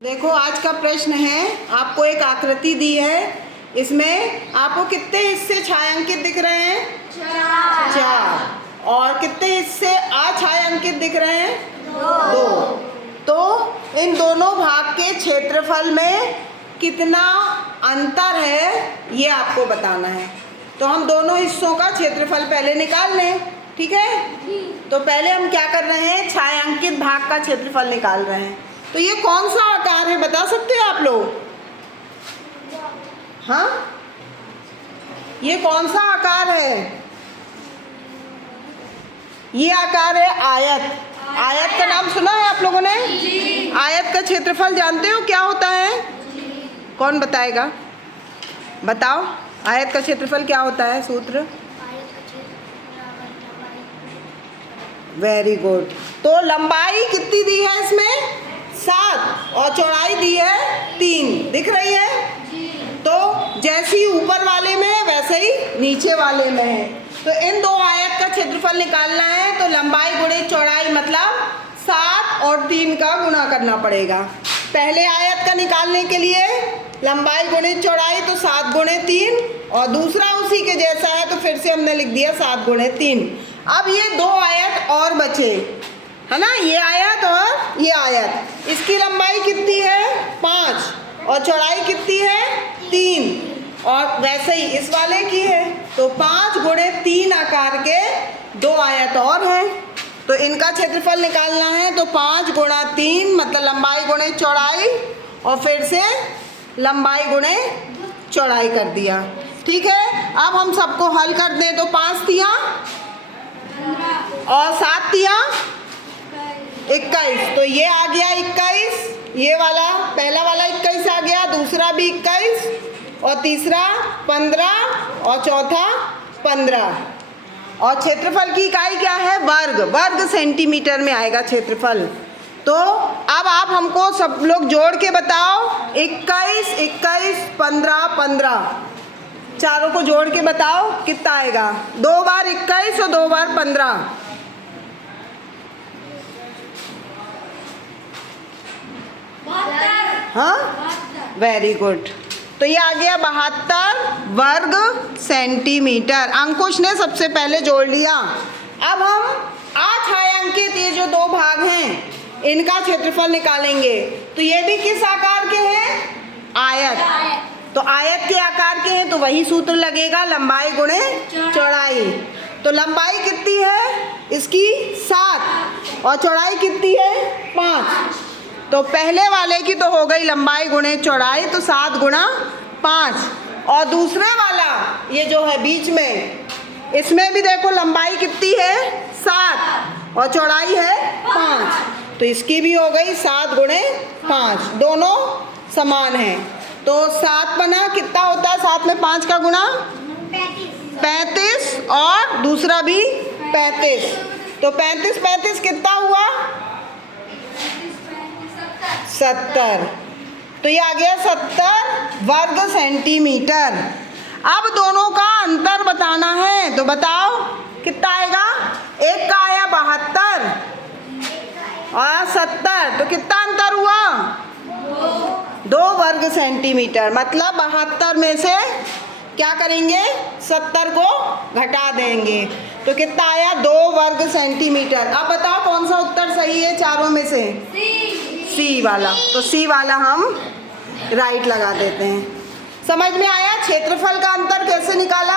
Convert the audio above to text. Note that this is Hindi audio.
देखो आज का प्रश्न है, आपको एक आकृति दी है, इसमें आपको कितने हिस्से छायांकित दिख रहे हैं? चार। और कितने हिस्से अछायांकित दिख रहे हैं? दो। तो इन दोनों भाग के क्षेत्रफल में कितना अंतर है ये आपको बताना है। तो हम दोनों हिस्सों का क्षेत्रफल पहले निकाल लें, ठीक है? तो पहले हम क्या कर रहे हैं, छायांकित भाग का क्षेत्रफल निकाल रहे हैं। तो ये कौन सा आकार है बता सकते हो आप लोग? हाँ, ये कौन सा आकार है? ये आकार है आयत। आयत का नाम सुना है आप लोगों ने? आयत का क्षेत्रफल जानते हो क्या होता है? कौन बताएगा? बताओ, आयत का क्षेत्रफल क्या होता है? सूत्र। Very good. तो लंबाई कितनी दी है इसमें? 7 और चौड़ाई दी है 3। दिख रही है? तो जैसी ऊपर वाले में है वैसे ही नीचे वाले में है। तो इन दो आयत का क्षेत्रफल निकालना है तो लंबाई गुणे चौड़ाई मतलब 7 और 3 का गुणा करना पड़ेगा। पहले आयत का निकालने के लिए लंबाई गुणे चौड़ाई तो 7 गुणे 3, और दूसरा उसी के जैसा है तो फिर से हमने लिख दिया 7 गुणे 3। अब ये दो आयत और बचे, है ना? ये आयत और ये आयत। इसकी लंबाई कितनी है? 5 और चौड़ाई कितनी है? 3। और वैसे ही इस वाले की है तो 5 गुणे 3 आकार के दो आयत और हैं। तो इनका क्षेत्रफल निकालना है तो 5 गुणा 3 मतलब लंबाई गुणे चौड़ाई, और फिर से लंबाई गुणे चौड़ाई कर दिया। ठीक है, अब हम सबको हल कर दें तो 5 तिया और 7 तिया 21। तो ये आ गया 21, ये वाला पहला वाला 21 आ गया, दूसरा भी 21 और तीसरा 15 और चौथा 15। और क्षेत्रफल की इकाई क्या है? वर्ग। वर्ग सेंटीमीटर में आएगा क्षेत्रफल। तो अब आप हमको सब लोग जोड़ के बताओ, 21 21 15 15, चारों को जोड़ के बताओ कितना आएगा? 2 बार 21 और 2 बार 15। हाँ, वेरी गुड। तो ये आ गया 72 वर्ग सेंटीमीटर। अंकुश ने सबसे पहले जोड़ लिया। अब हम अछायांकित ये जो दो भाग हैं इनका क्षेत्रफल निकालेंगे। तो ये भी किस आकार के हैं? आयत। तो आयत के आकार के हैं तो वही सूत्र लगेगा, लंबाई गुणे चौड़ाई। तो लंबाई कितनी है इसकी? 7 और चौड़ाई कितनी है? 5। तो पहले वाले की तो हो गई लंबाई गुणे चौड़ाई, तो 7 गुणा 5। और दूसरे वाला ये जो है बीच में, इसमें भी देखो लंबाई कितनी है? 7 और चौड़ाई है 5। तो इसकी भी हो गई 7 गुणे 5, दोनों समान हैं। तो 7 बना कितना होता है? 7 में 5 का गुणा 35 और दूसरा भी 35। तो 35 35 कितना हुआ? 70। तो ये आ गया 70 वर्ग सेंटीमीटर। अब दोनों का अंतर बताना है तो बताओ कितना आएगा? एक का आया 72 और 70, तो कितना अंतर हुआ? 2 वर्ग सेंटीमीटर। मतलब 72 में से क्या करेंगे? 70 को घटा देंगे। तो कितना आया? 2 वर्ग सेंटीमीटर। अब बताओ कौन सा उत्तर सही है चारों में से? सी वाला। तो सी वाला हम राइट लगा देते हैं। समझ में आया क्षेत्रफल का अंतर कैसे निकाला?